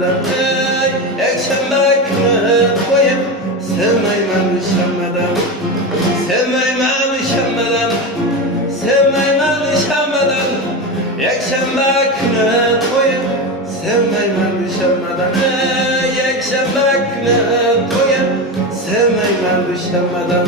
düşemeden Ekşembe günü koyup sevmeymen düşemeden Sevmeymen düşemeden Sevmeymen düşemeden Ekşembe günü koyup sevmeymen düşemeden Ekşembe günü koyup sevmeymen düşemeden